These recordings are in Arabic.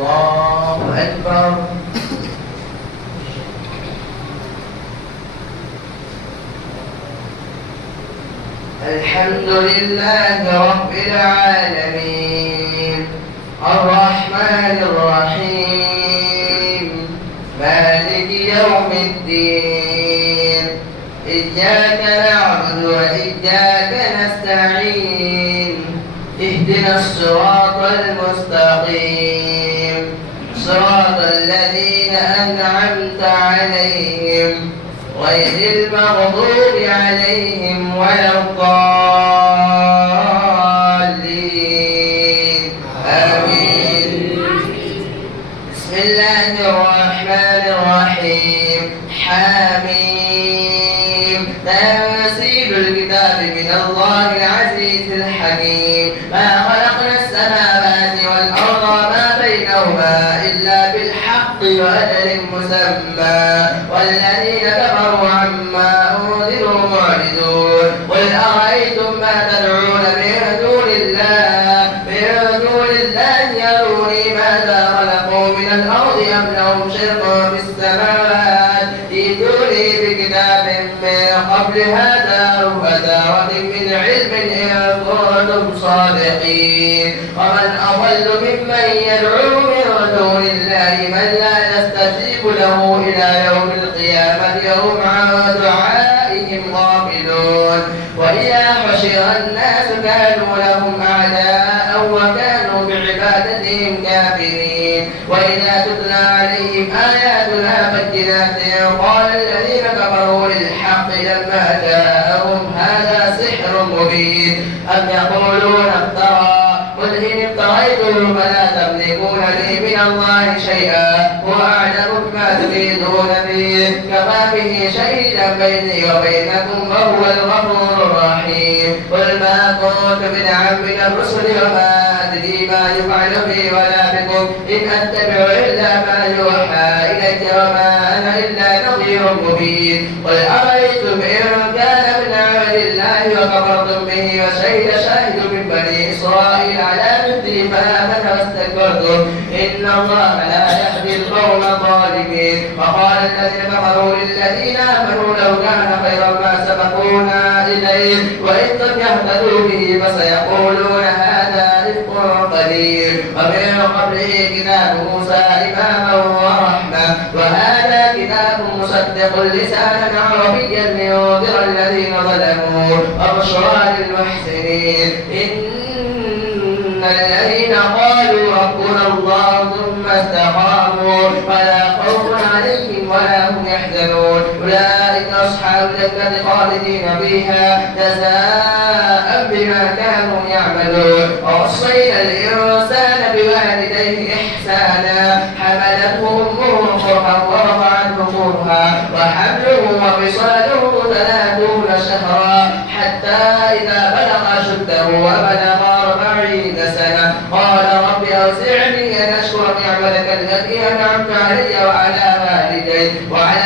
الله أكبر. الحمد لله رب العالمين الرحمن الرحيم مالك يوم الدين إياك نعبد وإياك نستعين اهدنا الصراط المستقيم صراط الذين أنعمت عليهم غير المغضوب عليهم ولا الضالين آمين. بسم الله الرحمن الرحيم حميم تنزيل الكتاب من الله العزيز الحكيم ما خلقنا السماوات والأرض وما بينهما إلا بالحق وأجل مسمى والذين كفروا عما أنذروا معرضون قل أرأيتم ما تدعون من دون الله يروني ماذا خلقوا من الأرض أم لهم شرك في السماوات ائتوني بكتاب من قبل هذا أو أثارة من علم إن كنتم صادقين ومن أضل ممن يدعو من دون الله من لا يستجيب له إلى يوم القيامة هم عن دعائهم غافلون وإذا حشر الناس كانوا لهم أعداء وكانوا بعبادتهم كافرين وإذا تتلى عليهم آياتنا بينات قال الذين كفروا للحق لما جاءهم هذا سحر مبين أم يقولون افترى قل إن افتريته فلا تملكون لي من الله شيئا هو أعلم بما تفيدون فيه كفى به شهيدا بيني وبينكم وهو الغفور الرحيم قل ما كنت بدعا من الرسل وما أدري ما يفعل بي ولا بكم إن أتبع إلا ما يوحى إليك وما أنا إلا نظير مبين قل أرأيتم إن كان من عمل الله وكفرتم به وشهد شاهد من بني إسرائيل على مثلي فآمن واستكبرتم إن الله لا يهدي القوم الظالمين وقال الذين كفروا للذين آمنوا لو كان خيرا ما سبقونا إليه وإن لم يهتدوا به فسيقولون هذا إفك قدير ومن قبله كتاب موسى إماما ورحمة وهذا كتاب مصدق لسانا عربيا لينذر الذين ظلموا وبشرى للمحسنين إن الذين قالوا ربنا الله ثم استقاموا فلا خوف عليهم ولا هم يحزنون أولئك أصحاب الجنة خالدين فيها جزاء بما كانوا يعملون ووصينا الإنسان بوالديه إحسانا حملته أمه كرها ورفعته كرها وحمله وفصاله 30 شهرا حتى إذا بلغ أشده وبلغ 40 سنة قال رب أوزعني أن أشكر نعمتك التي أنعمت علي وعلى والدي وأن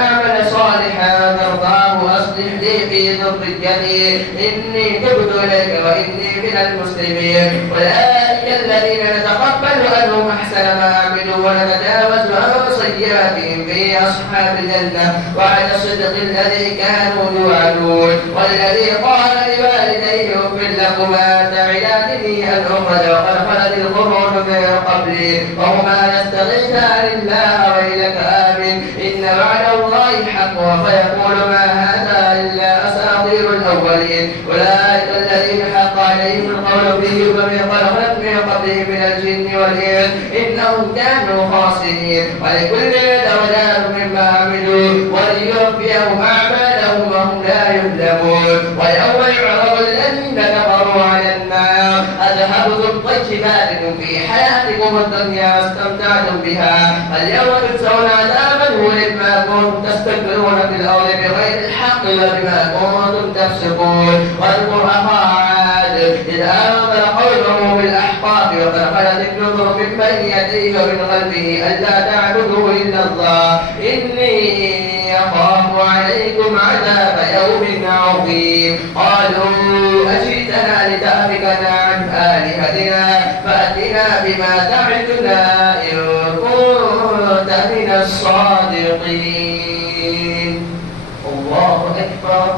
أعمل صالحا ترضاه وأصلح لي في ذريتي إني تبت إليك وإني من المسلمين أولئك الذين نتقبل عنهم أحسن ما عملوا ونتجاوز عن سيئاتهم في أصحاب الجنة وعلى الصدق الذي كانوا يوعدون والذي قال لوالديه أف لكما تعدانني أن أخرج وقد خلت القرون من قبلي وهما يستغيثان الله ويلك آمن إن وعد الله حق فيقول ما هذا إلا أساطير الأولين أولئك الذين حق عليهم القول به ومن خلقت من قبلهم من الجن والإنس إنهم كانوا خاسرين ولكل درجات مما عملوا وليوفيهم أعمالهم وهم لا يظلمون ويوم يعرض الذين كفروا على النار أذهبتم طيباتكم في حياتكم الدنيا واستمتعتم بها اليوم تجزون عذاب الهون بما كنتم تستكبرون في الأرض بغير الحق وبما كنتم تفسقون واذكر أخا عاد إذ أنذر قومه بالأحقاف وقد خلت النذر من بين يديه ومن خلفه ألا تعبدوا إلا الله إني يخاف عليكم عذاب يوم عظيم قالوا أجئتنا لتأفكنا عن آلهتنا فأتنا بما تعدنا إن كنت من الصادقين. الله أكبر.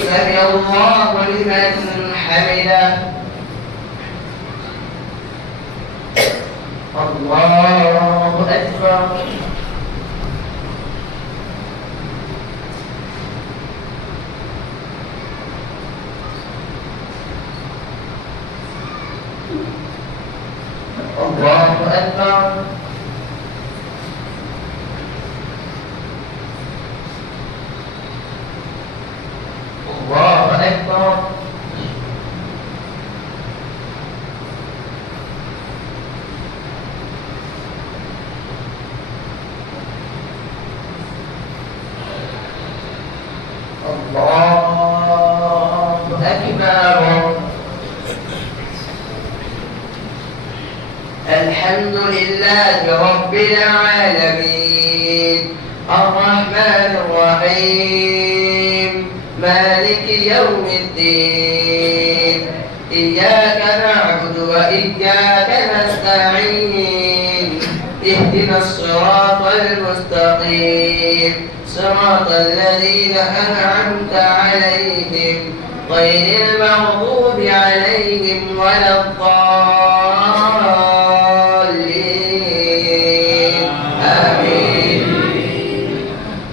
سمع الله لمن حمده. الله أكبر. الله أكبر. الله أكبر. الله أكبر. الحمد لله رب العالمين الرحمن الرحيم مالك يوم الدين إياك نعبد وإياك نستعين اهدنا الصراط المستقيم صراط الذين أنعمت عليهم غير المغضوب عليهم ولا الضالين آمين.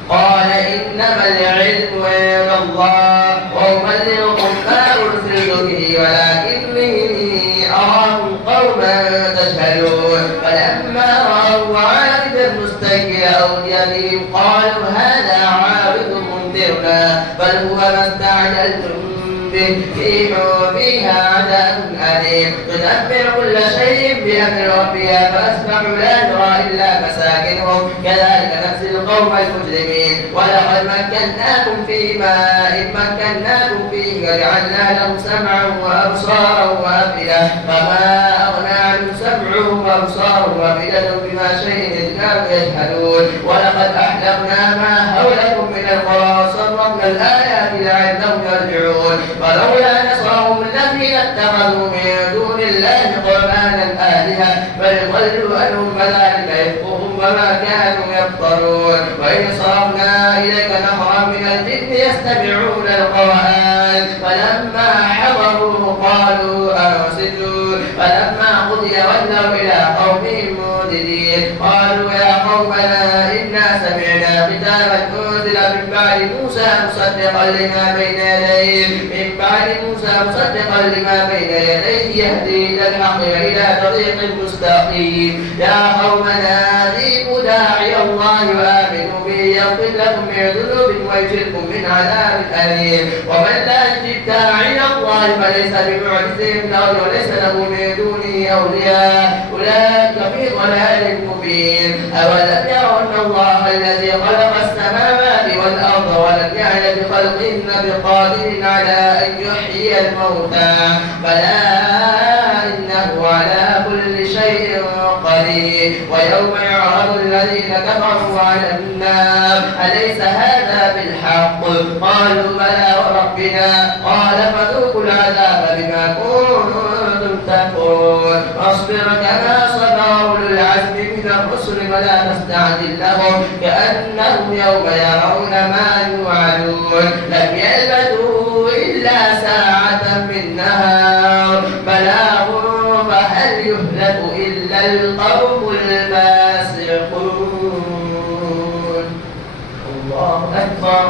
قال إنما العلم عند الله وأبلغكم ما أرسلت به ولكني أراكم قوما تجهلون. فلما رأوا عارضا مستقبل أوديتهم قالوا هذا عارض ممطرنا بل هو ما استعجلتم به ريح فيها عذاب أليم تدمر كل شيء بأمر ربها فأصبحوا لا ترى إلا مساكنهم كذلك نجزي القوم المجرمين. ولقد مكناكم في ماء مكناكم فيه وجعلنا لهم سمعا وأبصارا وأفئدة فما أغنى عنهم سمعهم وأبصارهم وأفئدتهم بما شيء كانوا يجهلون. ولقد أحلقنا ما حولكم من القرى وصرفنا الآيات لعلهم يرجعون. ولولا نصرهم الذين اتخذوا من دون الله قربانا آلهة بل ضلوا عنهم كذلك يفقهون وما كانوا يفترون. وإذ صرفنا إليك نفرا من الجن يستمعون القرآن فلما حضروه قالوا أنصتوا فلما قضي ولوا إلى قومهم منذرين قالوا يا قومنا إنا سمعنا كتابا أنزل من بعد موسى مصدقا لما بين يديه يهدي إلى الحق وإلى طريق مستقيم. يا قومنا أجيبوا داعي الله وآمنوا به يغفر لكم من ذنوبكم ويجركم من عذاب أليم. ومن لا يجب داعي الله فليس بمعجز في الأرض وليس له من دونه أولياء أولئك في ضلال مبين. أولم يروا أن الله الذي خلق السماوات والأرض ولم يعي بخلقهن بقادر على أن يحيي الموتى بلى إنه على كل شيء قدير. ويوم يعرض الذين كفروا على النار أليس هذا بالحق قالوا بلى وربنا قال فذوقوا العذاب بما كنتم تكفرون. واصبر كما صبر أولو العزم من الرسل ولا تستعجل لهم كأنهم يوم يرون ما يوعدون لم يلبثوا إلا ساعة من نهار بلاغ فهل يهلك إلا القوم الفاسقون. الله أكبر.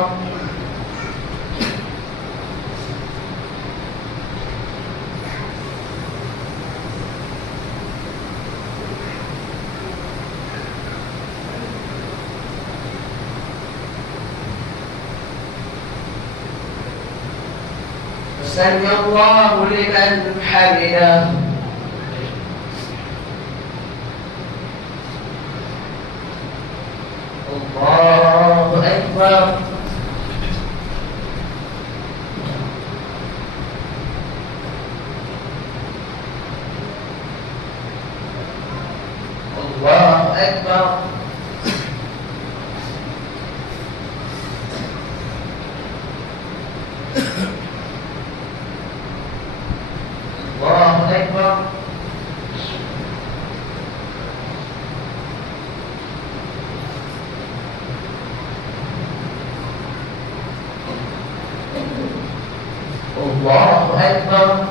سمع الله لمن حمده. الله أكبر. الله أكبر. الله أكبر.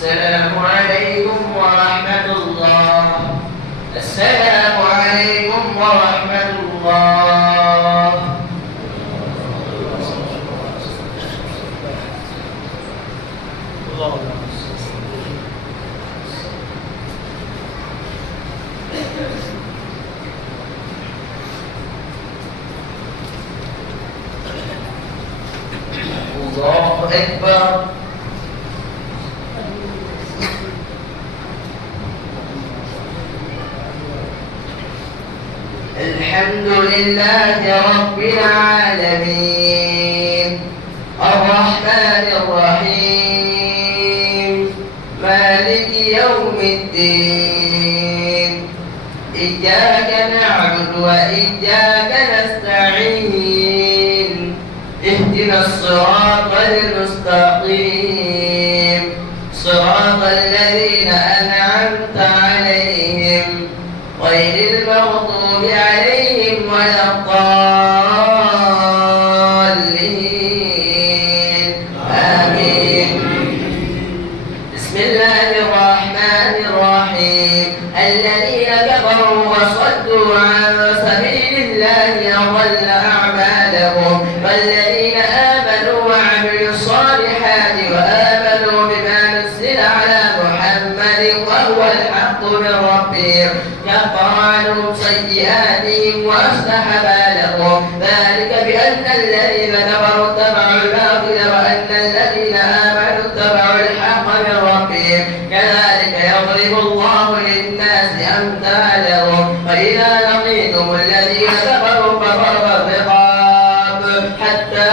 السلام عليكم ورحمة الله. السلام عليكم ورحمة الله. الله أكبر. الحمد لله رب العالمين الرحمن الرحيم مالك يوم الدين إياك نعبد وإياك نستعين اهدنا الصراط المستقيم صراط الذين أنعمت عليهم غير المغضوب عليهم ولا الضالين آمين. بسم الله الرحمن الرحيم الذين كفروا وصدوا عن سبيل الله أضل أعمالهم والذين آمنوا وعملوا الصالحات وآمنوا بما نزل على محمد وهو الحق من ربهم كفر عنهم سيئاتهم وأصلح بالهم ذلك بأن الذين كفروا اتبعوا الباطل وأن الذين آمنوا اتبعوا الحق من ربهم كذلك يضرب الله للناس أمثالهم فإذا لقيتم الذين كفروا فضرب الرقاب حتى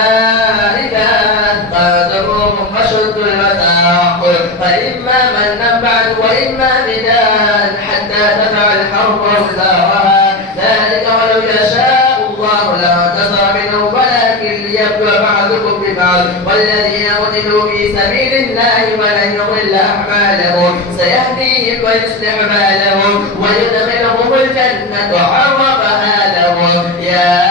إذا أثقلتموهم فشدوا الوثاق فإما منا بعد وإما فداء حتى تدع الحرب أوزارها ذلك ولو يشاء الله لانتصر منهم ولكن ليبلو بعضكم ببعض والذين قتلوا في سبيل الله فلن يضل أعمالهم سيهديهم ويصلح بالهم ويدخلهم الجنة عرفها لهم يا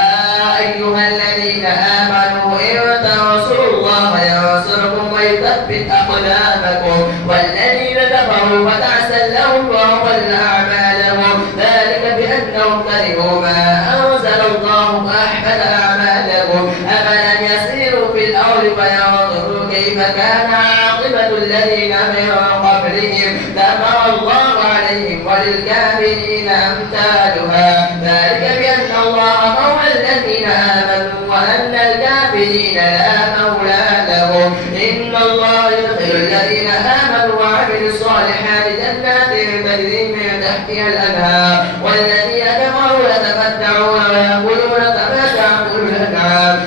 أيها الذين آمنوا إن تنصروا الله ينصركم ويثبت أقدامكم والذين كفروا فتعسى لهم وأضل أعمالهم ذلك بأنهم كرهوا ما أنزل الله فأحبط أعمالهم أفلم يسيروا في الأرض فينظروا كيف كان عاقبة الذين من قبلهم دمر الله عليهم وللكافرين أمثالها ذلك بأن الله مولى الذين آمنوا وأن الكافرين لا مولى لهم إن الله يدخل الذين آمنوا وعملوا الصالحات جنات تجري من تحتها الأنهار والذين كفروا يتمتعون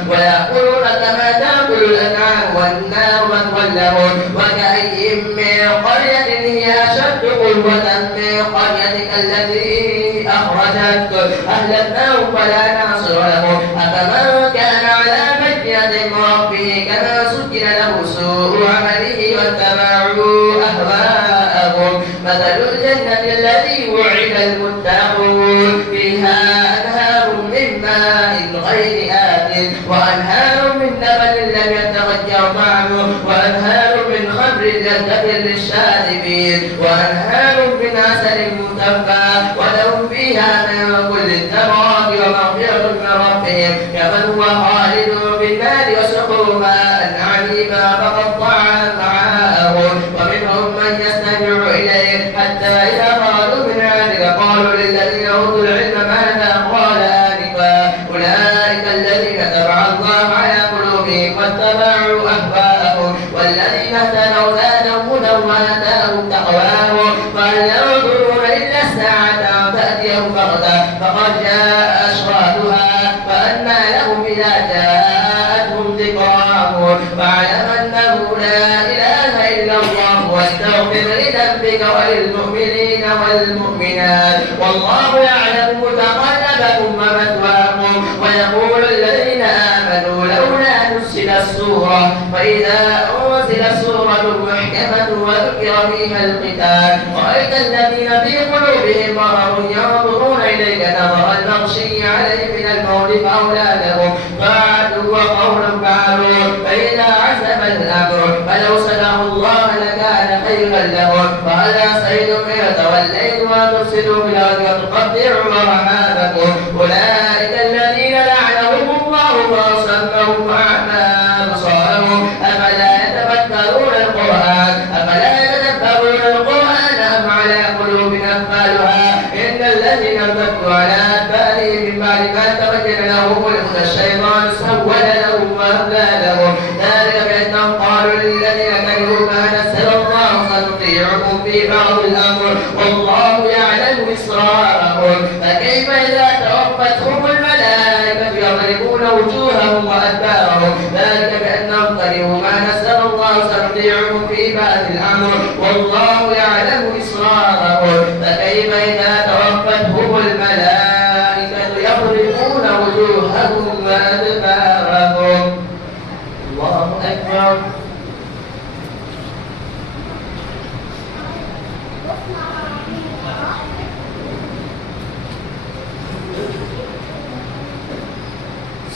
ويأكلون كما تأكل الأنعام والنار مثوى لهم وكأي من قرية هي أشد قوة من قريتك التي أخرجتك أهلكناهم فلا ناصر لهم أفمن كان على بينة من ربه كما سجل له سوء عمله واتبعوا أهواءهم مثل الجنة التي وعد المتقون فيها أنهار من ماء غير آسن وأنهار من لبن لم يتغير طعمه وأنهار من خمر لذة للشاربين وأنهار من عسل مصفى ولهم فيها من كل وقالوا للذين أوتوا العلم ماذا قال آنفا أولئك الذين تبع الله على قلوبهم واتبعوا أهواءهم والذين اهتدوا زادهم هدى وآتاهم تقواهم فهل ينظرون إلا الساعة أن تأتيهم بغتة فقد جاء أشراطها فأنى لهم إذا جاءتهم ذكراهم فاعلم أنه لا إله إلا الله واستغفر لذنبك وللمؤمنين والمؤمنات والله يعلم متقلبكم ومثواكم ويقول الذين آمنوا لولا نزلت سورة فإذا أنزلت سورة محكمة وذكر فيها القتال رأيت الذين في قلوبهم مرض ينظرون إليك نظر المغشي عليه من الموت فأولى لهم فعدوا وقولا فعلوا فإذا عزم الأمر فلو صدقوا الله لكان خيرا لهم فهل عسيتم إن توليتم أن تفسدوا في الأرض وتقطعوا أرحامكم أولئك الذين لعنهم الله فأصمهم وأعمى أبصارهم أفلا يتفكرون القرآن أم على قلوب أقفالها إن الذين ارتدوا على أدبارهم من بعد ما تبين لهم الهدى الشيطان سول لهم وأملى لهم ذلك بأنهم قالوا للذين كرهوا ما نزل الله سنطيعكم في بعض الأمر والله يعلم إسرارهم فكيف إذا توفتهم الملائكة يضربون وجوههم وأدبارهم ذلك بأنهم كرهوا ما نزل الله سنطيعكم في بعض الأمر والله يعلم إسرارهم فكيف إذا توفتهم الملائكة يضربون وجوههم وأدبارهم الله أكبر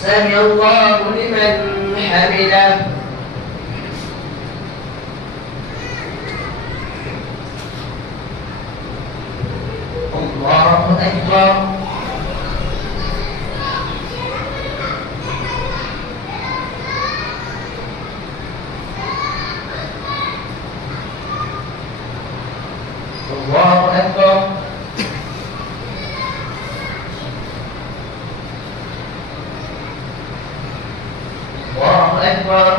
سمع الله لمن حمده الله أكبر الله أكبر الله أكبر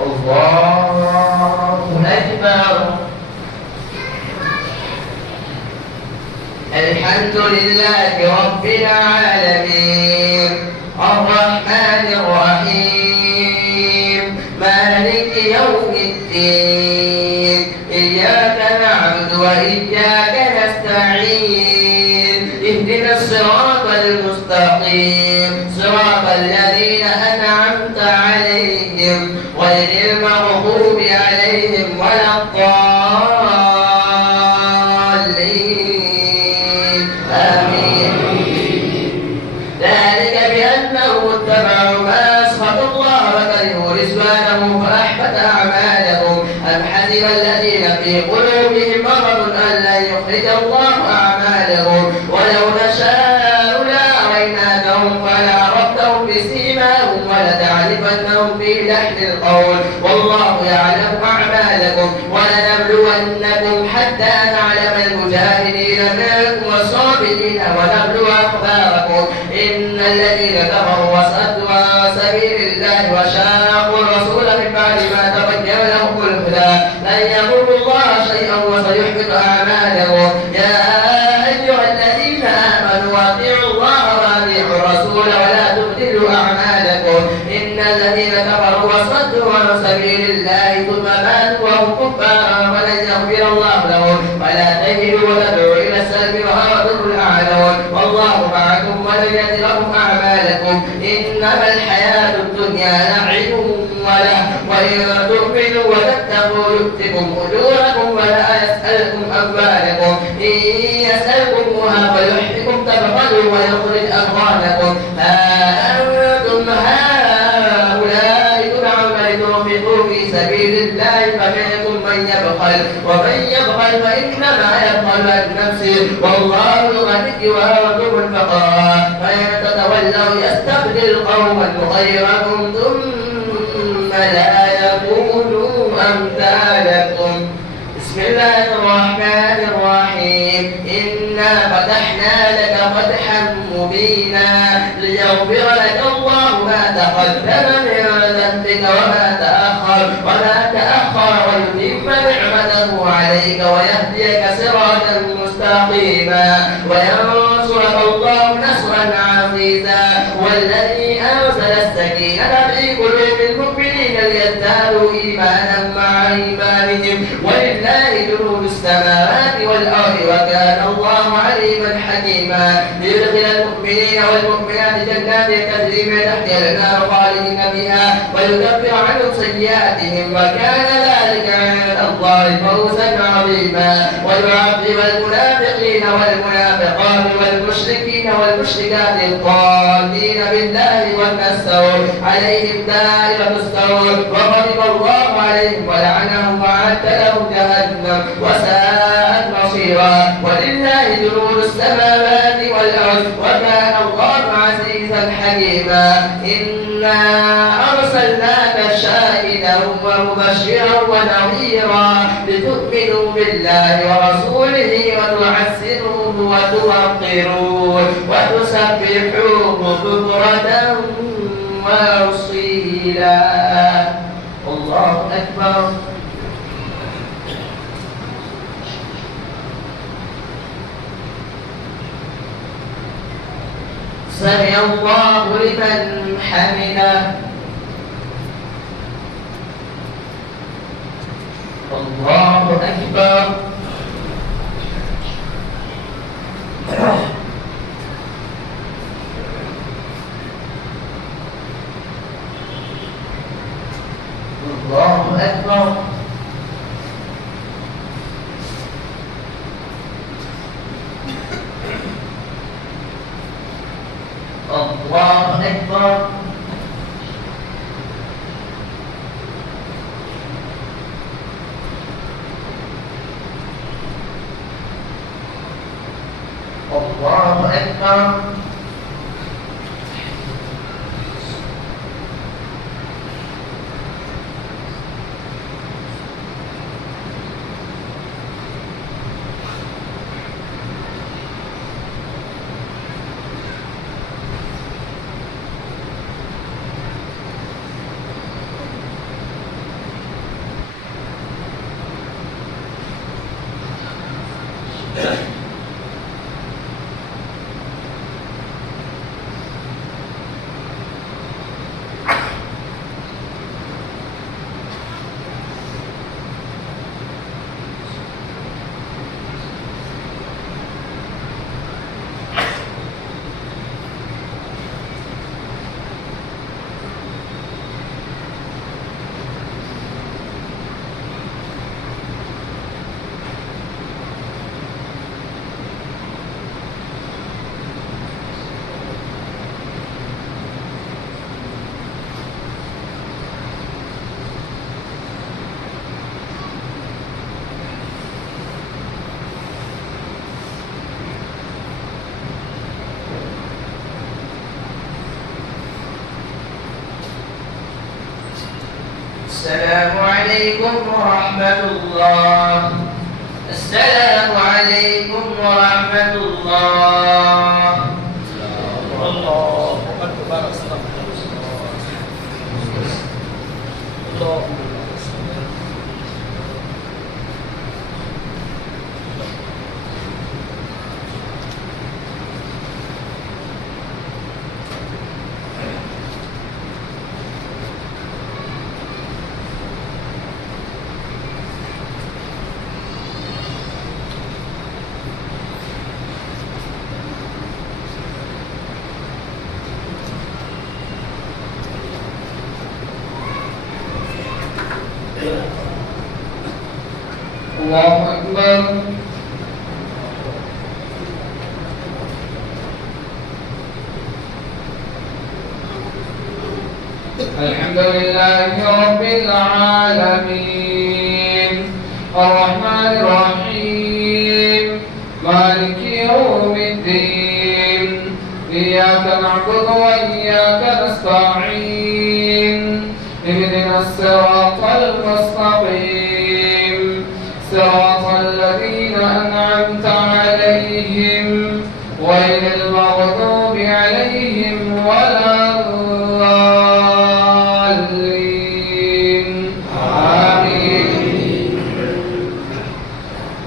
الله أكبر الحمد لله رب العالمين الرحمن الرحيم مالك يوم الدين إياك نعبد وإياك نستعين اهدنا الصراط المستقيم صراط الذين أنعمت عليهم غير المغضوب عليهم ولا الضالين آمين ذلك بأنهم اتبعوا ما أسخط الله وكرهوا رضوانه فأحبط أعمالهم أم حسب الذين في قلوبهم مرض أن لن يخرج الله أعمالهم ولو نشاء لأريناكهم فلعرفتهم بسيماهم ولتعرفنهم في لحن القول والله يعلم أعمالكم ولنبلونكم حتى نعلم المجاهدين منكم والصابرين ونبلو أخباركم إن الذين كفروا وصدوا عن سبيل الله وشاقوا الرسول من بعد ما تبين لهم الهدى لن يضروا الله شيئا وسيحبط أعمالهم يا أيها الذين آمنوا أطيعوا الله وأطيعوا الرسول ولا تبطلوا أعمالكم إن الذين كفروا وصدوا عن سبيل الله ثم ماتوا وهم كفار فلن يغفر الله لهم ولا تهنوا وتدعوا إلى السلم وأنتم الأعلون والله معكم ولن يتركم أعمالكم إنما الحياة الدنيا لعب وله وإن تؤمنوا وتتقوا يؤتكم أجوركم ولا يسألكم أموالكم إن يسألكموها فيحفكم تبخلوا ويخرج أموالكم ها أنتم هؤلاء تدعون لتنفقوا في سبيل الله فمنكم من يبخل ومن يبخل فإنما يبخل عن نفسه والله الغني وأنتم الفقراء فإن تتولوا يستبدل يبدل قوما غيركم ثم لا يكونوا أمثالكم. بسم الله الرحمن الرحيم. إنا فتحنا لك فتحا مبينا ليغفر لك الله ما تقدم من ذنبك وما تأخر ويتم نعمته عليك ويهديك صراطا مستقيما وينصرك الله نصرا عزيزا. والذي أنزل السكينة في قلوب المؤمنين ليزدادوا إيمانا مع إيمانهم ولله جنود السماوات والأرض وكان الله عليما حكيما. ليدخل المؤمنين والمؤمنات جنات تجري من تحتها الأنهار خالدين فيها ويكفر عنهم سيئاتهم وكان ذلك عند الله فوزا عظيما. ويعذب المنافقين والمنافقات والمشركين والمشركات الضالين بالله ظن السوء عليهم دائرة السوء وغضب الله عليهم ولعنهم وأعد لهم جهنم وساءت مصيرا. ولله جنود السماوات والأرض وكان الله عزيزا حكيما. إنا أرسلناك شاهدا ومبشرا ونذيرا لتؤمنوا بالله ورسوله وتعزروه وتوقروه وتسبحوه بكرة وأصيلا. الله أكبر. سمع الله لمن حمده. الله أكبر. الله أكبر. الله أكبر. الله أكبر. السلام عليكم ورحمة الله. السلام عليكم ورحمة الله. الله أكبر. الله الله أكبر. الحمد لله رب العالمين الرحمن الرحيم مالك يوم الدين إياك نعبد وإياك نستعين اهدنا الصراط المستقيم صراط الذين أنعمت عليهم غير المغضوب عليهم ولا الضالين آمين.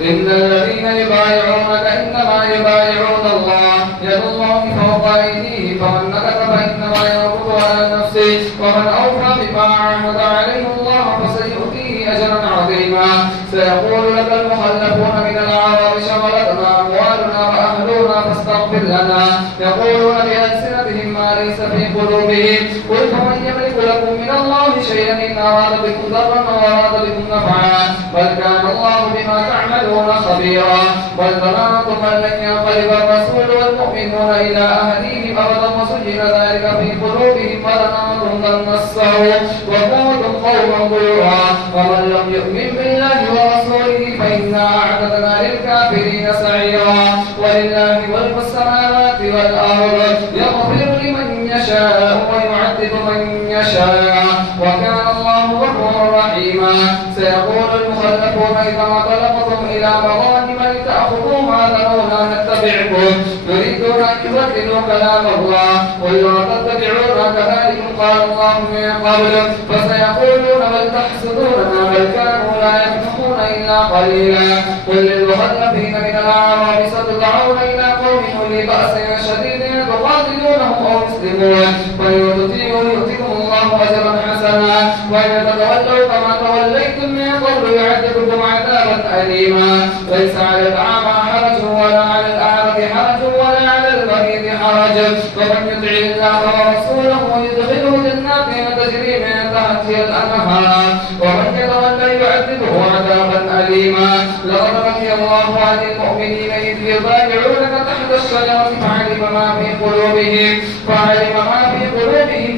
إن الذين يبايعونك إنما يبايعون الله يد الله فوق أيديهم فمن نكث فإنما ينكث على نفسه ومن أوفى بما عاهد عليه الله فسيؤتيه أجرا عظيما. سيقول لك المخلفون من الأعراب شغلتنا أموالنا وأهلنا فاستغفر لنا يقولون بألسنتهم ما ليس في قلوبهم قل فمن يملك لكم من الله شيئا إن أراد بكم ضرا أو أراد بكم نفعا بل كان الله بما تعملون خبيرا. بل ظننتم أن لن ينقلب الرسول والمؤمنون إلى أهليهم أبدا وسجل ذلك في قلوبهم وظننتم ظن السوء وكنتم قوما بورا. ومن لم يؤمن بالله ورسوله فإنا أعتدنا للكافرين سعيرا. ولله ملك السماوات والأرض يغفر لمن يشاء ويعذب من يشاء وكان الله غفورا رحيما. سيقول المخلفون إذا انطلقتم إلى مغانم لتأخذوها ذرونا نتبعكم يريدون أن يبدلوا كلام الله قل لا تتبعونا كذلك قال الله من قبل فسيقولون بل تحسدوننا بل كانوا لا يفقهون إلا قليلا. قل للمخلفين من الأعراب ستدعون إلى قوم أولي بأس شديد تقاتلونهم أو يسلمون فيؤتكم الله أجرا حسنا وإن تتولوا كما توليتم من قبل يعذبكم عذابا أليما. ليس على الأعمى حرج ولا على الأعرج حرج ولا على المريض حرج ومن يطع الله ورسوله يدخله جنات تجري من تحتها الأنهار ومن يتولى يعذبه عذابا أليما. لقد رضي الله عن المؤمنين إذ يبايعونك تحت الشجرة فعلم ما في قلوبهم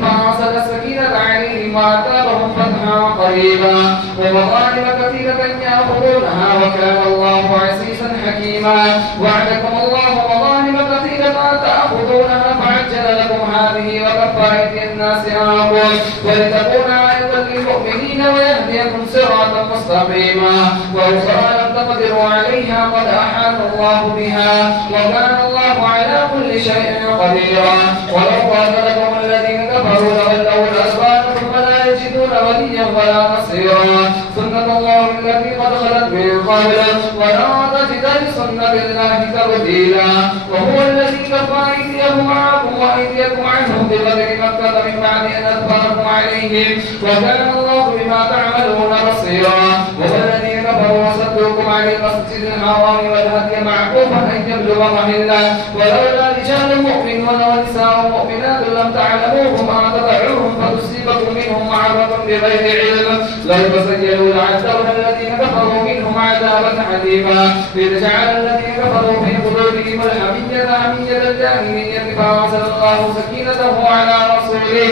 فأنزل السكينة عليهم وأتابهم فتحا قريبا ومغانم كثيرة يأخذونها وكان الله عزيزا حكيما. وعدكم الله مغانم كثيرة تأخذونها فعجل لكم هذه وكف أيدي الناس عنكم ولتكون آية للمؤمنين ويهديكم صراطا مستقيما. وأخرى لم تقدروا عليها قد أحاط الله بها وكان الله على كل شيء قديرا. ولو قاتلكم الذين كفروا لولوا الأدبار ثم لا يجدون وليا ولا نصيرا. سنة الله التي قد خلت من قبل ولن تجد لسنة الله تبديلا. وهو الذي كف أيديهم عنكم وأيديكم عنهم ببدر مكة من بعد أن أظفركم عليهم وكان الله بما تعملون بصيرا. وهو الذي كفروا وصدوكم عن المسجد الحرام والهدي معكوفا أن يبلغ محله ولولا رجال مؤمنون ونساء مؤمنات لم تعلموهم أن تدعوهم فتصيبكم منهم معرة بغير علم لو تسجلوا لعذبنا الذين كفروا منهم عذابا حليما. إذ جعل الذين كفروا في قلوبهم الحمية حمية الجاهلية فأنزل الله سكينته على رسوله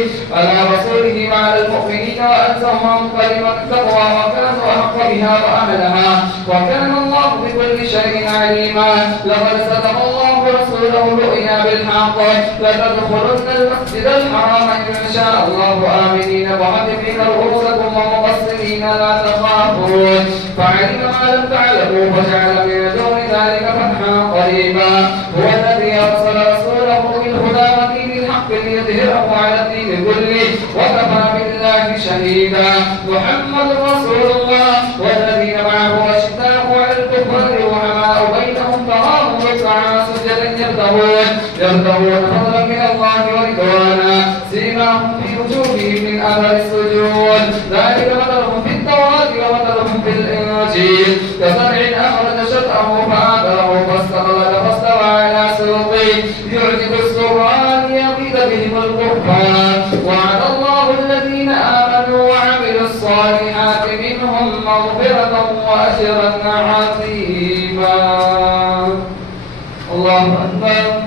وعلى المؤمنين وألزمهم كلمة التقوى وكانوا أحق بها وأهلها وكان الله بكل شيء عليما. لقد صدق الله رسوله الرؤيا بالحق لتدخلن المسجد الحرام إن شاء الله آمنين محلقين رؤوسكم ومقصرين لا تخافون فعلم ما لم تعلموا فجعل من دون ذلك فتحا قريبا. هو الذي أرسل رسوله بالهدى ودين الحق ليظهره على الدين كله وكفى بالله شهيدا. محمد رسول الله والذين معه أشداء على الكفار رحماء بينهم تراهم ركعا سجدا يبتغون فضلا من الله ورضوانا سيماهم في وجوههم من أثر السجود ذلك مثلهم في التوراة ومثلهم في الإنجيل كزرع أخرج شطأه فآثره فاستوى على سوقه يعجب الزراع ليغيظ بهم الكفار. وعد الله الذين آمنوا وعملوا الصالحات منهم مغفرة وأجرا عظيما. الله أكبر.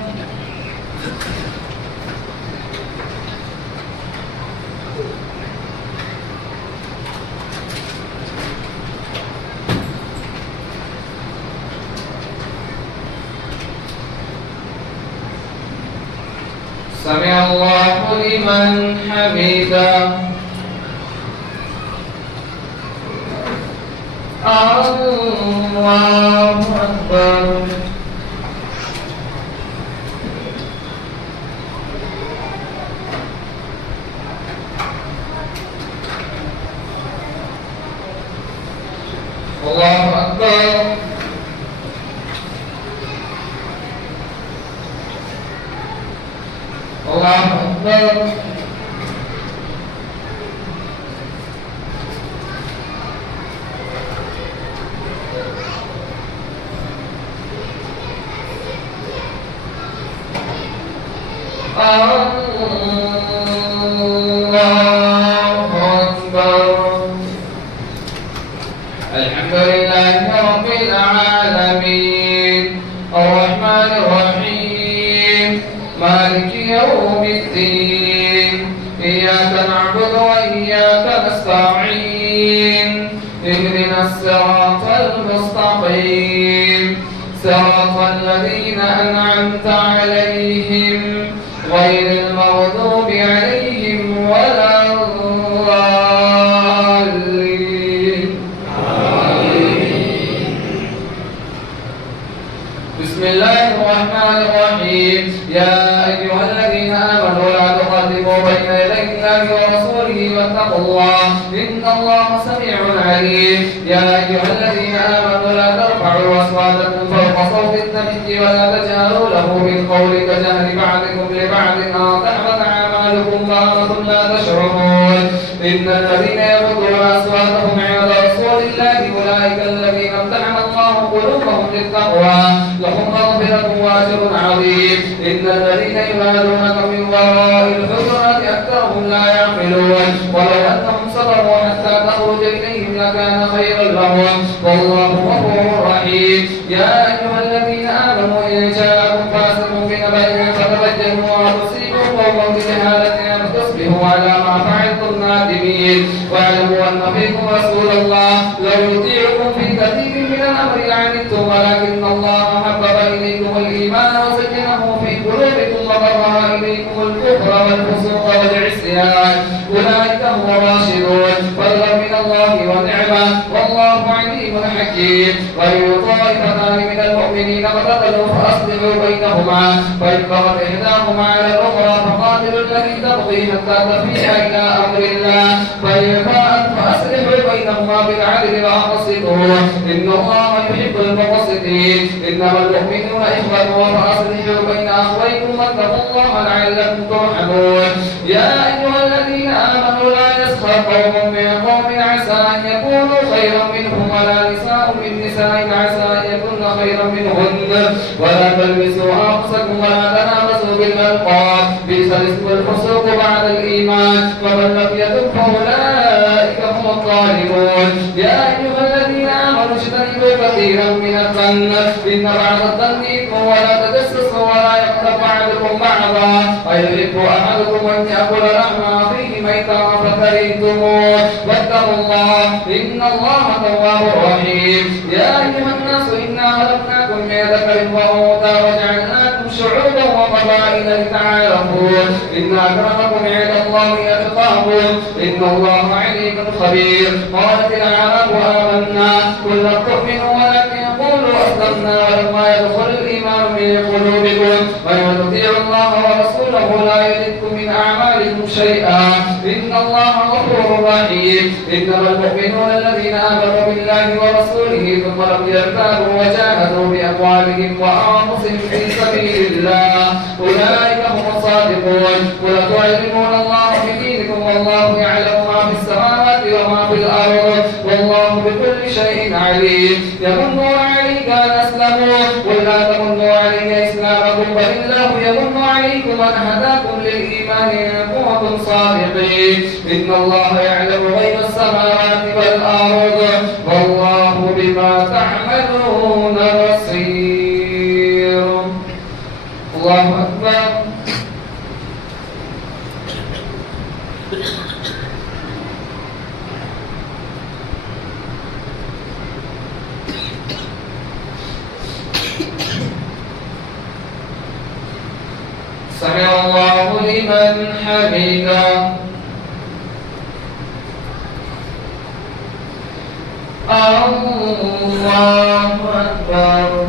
سمع الله لمن حمده. الله أكبر. الله أكبر. الله أكبر. الله أكبر. الحمد لله رب العالمين الرحمن الرحيم مالك يوم الدين إياك نعبد وإياك نستعين اهدنا الصراط المستقيم صراط الذين أنعمت عليهم غير المغضوب عليهم ولا الضالين. بسم الله الرحمن الرحيم. يا أيها الذين آمنوا لا تقدموا بين يدي الله ورسوله واتقوا الله إن الله سميع عليم. يا أيها الذين آمنوا لا ترفعوا أصواتكم فوق صوت النبي ولا تجهروا له بالقول كجهر بعضكم لبعض أن تحبط أعمالكم وأنتم لا تشعرون. إن الذين يغضون أصواتهم عند رسول الله أولئك الذين امتحن الله قلوبهم للتقوى لهم مغفرة وأجر عظيم. إن الذين ينادونك من وراء الحجرات أكثرهم لا يعقلون ولو أنهم صبروا حتى تخرج إليهم لكان خيرا لهم والله غفور رحيم. يا أيها الذين آمنوا إن جاءكم فاسق بنبأ فتبينوا أن تصيبوا قوما بجهالة أن تصبحوا على ما فعلتم نادمين واعلموا أن فيكم رسول الله لو يطيعكم في كثير من الأمر لعنتم ولكن الله حبب إليكم الإيمان وزينه في قلوبكم وكره إليكم الكفر والفسوق والعصيان أولئك هم الراشدون فضلا من الله ونعمة والله عليم حكيم. وإن طائفتان من المؤمنين اقتتلوا فأصلحوا بينهما فإن بغت إحداهما على الأخرى فقاتلوا التي تبغي حتى تفيء إلى أمر الله فإن فاءت فأصلحوا بينهما بالعدل وأقسطوا إن الله يحب المقسطين. إنما المؤمنون إخوة فأصلحوا بين أخويكم واتقوا الله لعلكم ترحمون. يا أيها الذين آمنوا لا يسخر قوم من قوم عسى أن يكونوا خيرا منهم ولا نساء من نساء عسى أن يكون خيرا منهن ولا تلبسوا أنفسكم ولا تنابزوا بالألقاب بئس الاسم الفسوق بعد الإيمان ومن لم يتب فأولئك هم الظالمون. يا أيها الذين آمنوا اجتنبوا كثيرا من الظن إن بعض الظن إثم ولا تجسسوا ولا يغتب بعضكم بعضا أيحب أحدكم أن يأكل لحم أخيه ميتا فكرهتموه واتقوا الله إن الله تواب رحيم. يا أيها الناس إنا خلقناكم من ذكر وأنثى وجعلناكم شعوبا وقبائل لتعارفوا إن أكرمكم عند الله أتقاكم إن الله عليم خبير. قالت الأعراب آمنا قل لم تؤمنوا ولكن قولوا أسلمنا ولما يدخل الإيمان في قلوبكم ومن يطيع الله ورسوله لا يلدكم من أعمالكم شيئا إن الله غفور رحيم. إنما المؤمنون الذين آمنوا بالله ورسوله ثم لم يرتابوا وجاهدوا بأموالهم وأنفسهم في سبيل الله أولئك هم الصادقون. قل تعلمون الله بدينكم والله يعلم ما في السماوات وما في الأرض والله بكل شيء عليم. يمنون عليك أن أسلموا قل لا تمنوا علي إسلامكم بل الله يمن عليكم أن هداكم للإيمان إن كنتم صادقين. إن الله يعلم غيب السماوات والأرض والله بما تعملون بصير. الله أكبر. سمع الله حميدا. الله أكبر.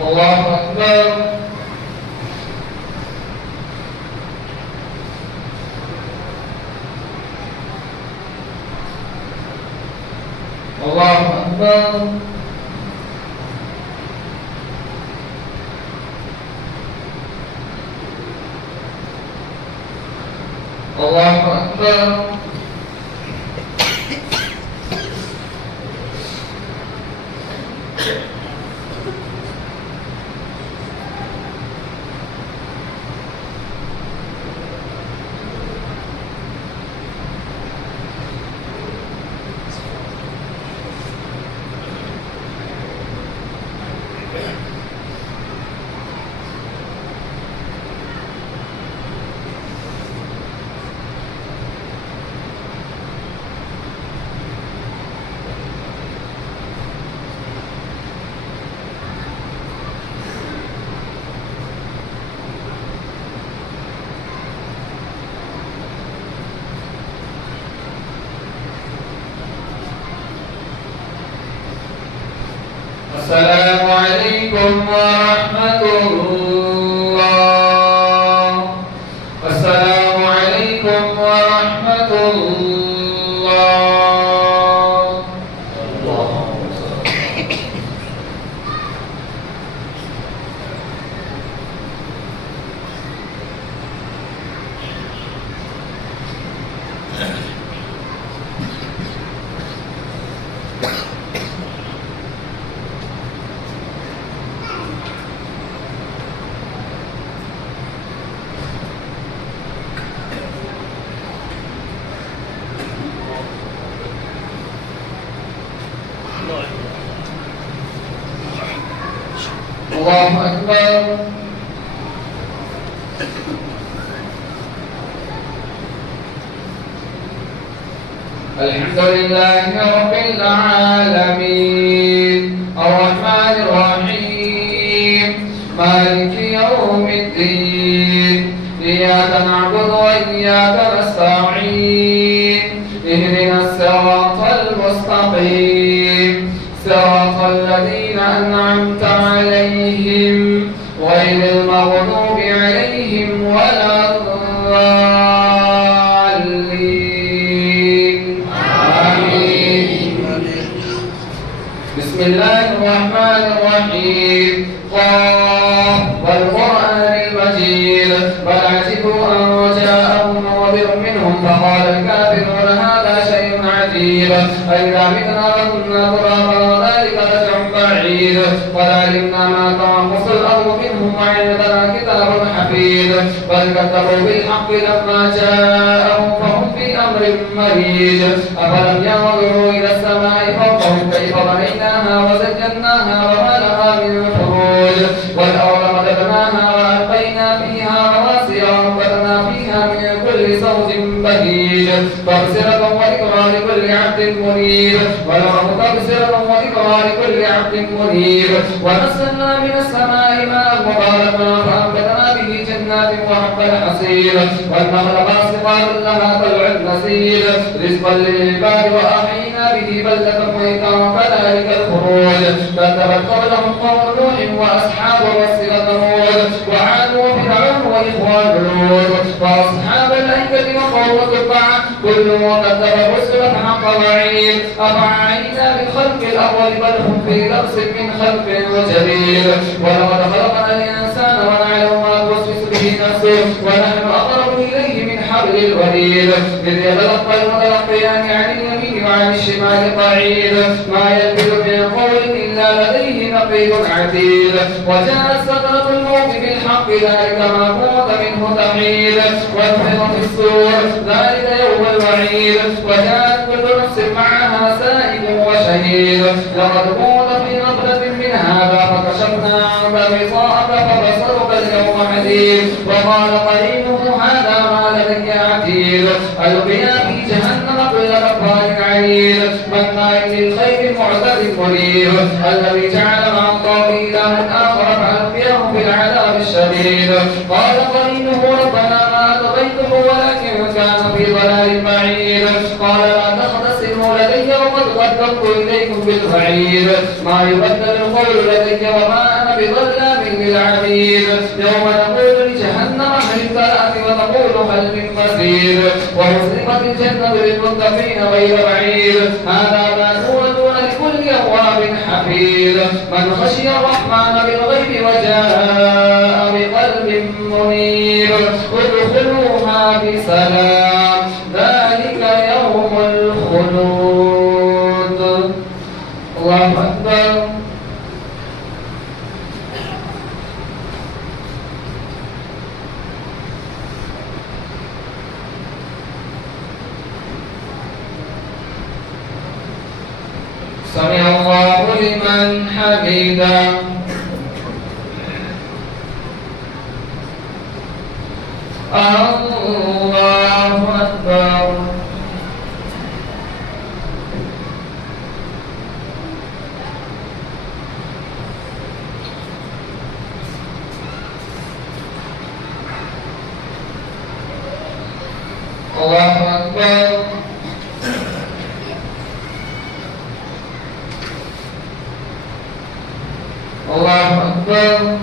الله أكبر. الله أكبر. الله أكبر. السلام عليكم ورحمة الله. السلام عليكم ورحمة الله. الله أكبر. الحمد لله رب العالمين الرحمن الرحيم مالك يوم الدين إياك نعبد وإياك نستعين اهدنا الصراط المستقيم صراط الذين أنعمت عليهم غير المغضوب عليهم ولا الضالين. آمين. بسم الله الرحمن الرحيم. قاف والقرآن المجيد بل عجبوا أن جاءهم منذر منهم فقال الكافرون هذا شيء عجيب أئذا متنا وكنا ترابا ذلك رجع بعيد قد علمنا ما تنقص الأرض منهم وعندنا كتاب حفيظ بل كذبوا بالحق لما جاءهم فهم في أمر مريج أفلم ينظروا إلى السماء فوقهم كيف بنيناها وزيناها وما لها من فروج والأرض مددناها وألقينا فيها رواسي وأنبتنا فيها من كل زوج بهيج تبصرة وذكرى لكل عبد منيب والأرض تبصرة وذكرى لكل عبد منيب ونزلنا من السماء ماء مباركا فأنبتنا به جنات وحب الحصير والنخل باسقات لها طلع نضيد رزقا للعباد وأحيينا به بلدة ميتا كذلك الخروج كذبت قبلهم قوم نوح وأصحاب الرس وثمود وعاد وفرعون وإخوان لوط وأصحاب الأيكة وقوم تبع كل كذب الرسل فحق وعيد أفعينا بالخلق الأول بل هم في لبس من خلق جديد ولقد خلقنا الإنسان ونعلم ما توسوس به نفسه ونحن أقرب إليه من حبل الوريد إذ يتلقى المتلقيان عن اليمين وعن الشمال قعيد ما يلفظ من قول إلا لديه نقيب عتيد وجاءت سكرة الموت بالحق ذلك ما كنت منه تحيد ونفخ في الصور ذلك يوم الوعيد وجاءت كل نفس معها سائق وشهيد لقد كنت في غفلة من هذا فكشفنا عنك غطاءك فبصرك اليوم حديد وقال قرينه هذا ما لدي عتيد ألقيا في جهنم مناع للخير معتد مريب الذي جعل مع الله إلها آخر فألقياه في العذاب الشديد قال قرينه ربنا ما أطغيته ولكن كان في ضلال بعيد قال لا تختصموا لدي وقد قدمت إليكم بالبعيد ما يبدل القول لدي وما أنا بظلام للعبيد يوم نقول لجهنم هل امتلأت ونقول هل من مزيد وأزلفت الجنة للمتقين غير بعيد هذا ما توعدون لكل أواب حفيظ من خشي الرحمن بالغيب وجاء بقلب منيب ادخلوها بسلام ذلك يوم الخلود. الله أكبر. سمع الله لمن حمده. الله أكبر. الله أكبر. الله أكبر.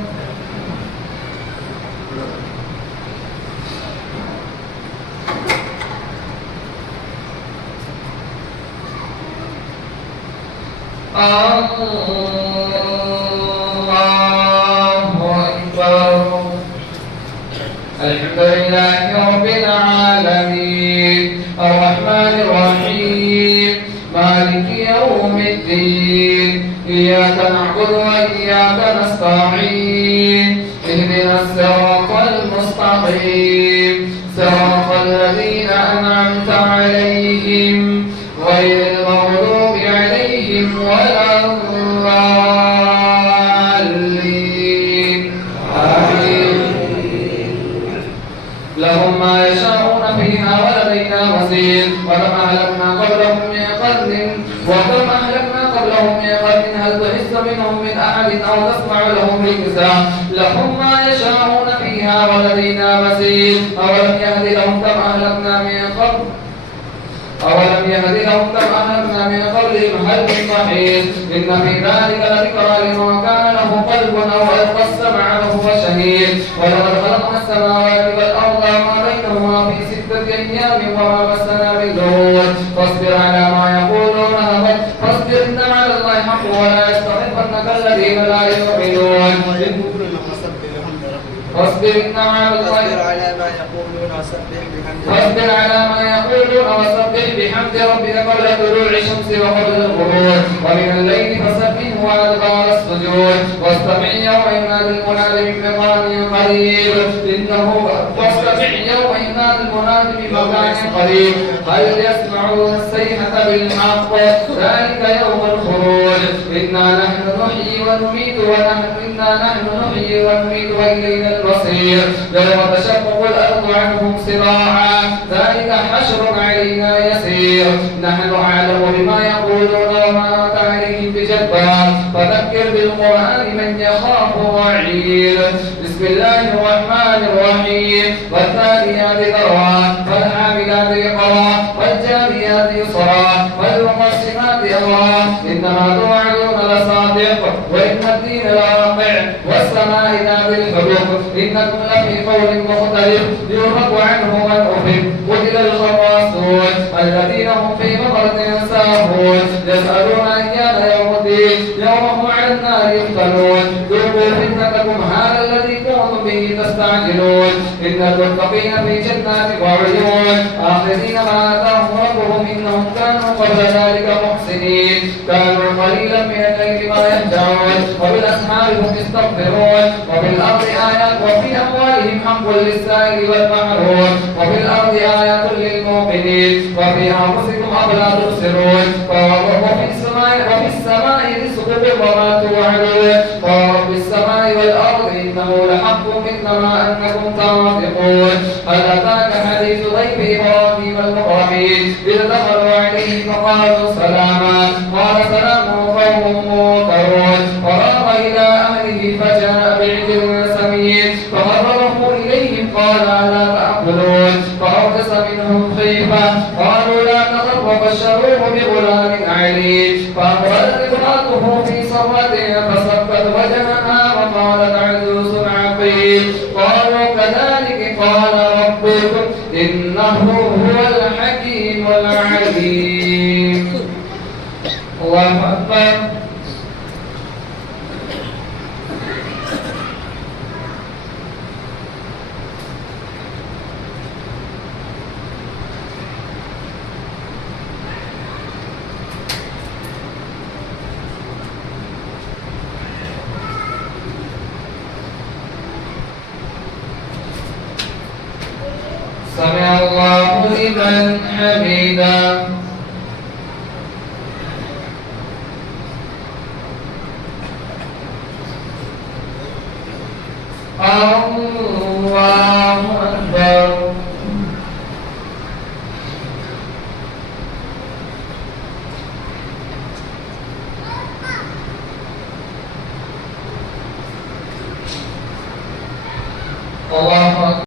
الحمد لله رب العالمين الرحمن الرحيم مالك يوم الدين إياك نعبد وإياك نستعين اهدنا الصراط المستقيم صراط الذين أنعمت عليهم غير المغضوب عليهم ولا الضالين آمين. لهم ما يشاءون فيها ولدينا مزيد وكم أهلكنا قبلهم من قرن هل تحس منهم من أحد أو تسمع لهم ركزا لهم ما يشاءون فيها ولدينا مزيد أولم يهد لهم كم أهلكنا من قبلهم هل من محيص إن في ذلك لذكرى لمن كان له قلب أو ألقى السمع وهو شهيد ولقد خلقنا السماوات والأرض وما بينهما في 6 أيام وما مسنا من لغوب فاصبر على ما يقولون فاصبر إن على الله حق ولا يستحقنك الذين لا يؤمنون فاصبر إن على الله فاصبر على ما يقولون وسبح بحمد ربك قبل طلوع الشمس وقبل الغروب ومن الليل فسبحه وأدبار السجود واستمع يوم ينادي المنادي من مكان قريب هل يسمعون الصيحة بالحق ذلك يوم الخروج إنا نحن نحيي ونميت وإلينا المصير يوم تشقق الأرض عنهم سراعا ذلك حشر علينا يسير نحن أعلم بما يقولون وما أنت عليهم بجبار فذكر بالقرآن من يخاف وعيد. بسم الله الرحمن الرحيم والثانيات ذروا فالحاملات يقرا والجاريات يسرا والمقسمات أمرا إنما توعدون لصادق وإن الدين لواقع والسماء ذات الحبوب إنكم لفي قول مختلف يؤفك عنه من أفك قتل الخراصون الذين هم في غمرة ساهون يسألون أيان يوم الدين يوم هم على النار يفتنون ذوقوا فتنتكم هذا الذي كنتم به تستعجلون إن المتقين في جنات وعيون آخذين ما آتاهم ربهم إنهم كانوا قبل ذلك محسنين كانوا قليلا من الليل ما يهجعون وبالأسحار هم يستغفرون وفي الأرض آيات وفي أموالهم حق للسائل والمحروم وفي الأرض آيات للمؤمنين وفي أنفسكم أفلا تبصرون وفي السماء رزقكم وما توعدون ورب السماء والأرض إنه لحق إنما أنكم تنطقون هل أتاك حديث ضيف إبراهيم المكرمين إذ دخلوا عليه فقالوا سلاما سلاما قال سلام قوم منكرون فراغ إلى أهله فجاء بعجل سمين فقربه إليهم قال ألا تأكلون فأوجس منهم خيفة قالوا لا تخف وبشروه بغلام عليم فأقبلت امرأته في صرة فصبت وجهها وقالت عجوز عقيم قالوا كذلك قال ربكم إنه هو الحكيم العليم. الله أكبر. سمع الله لمن حمده. الله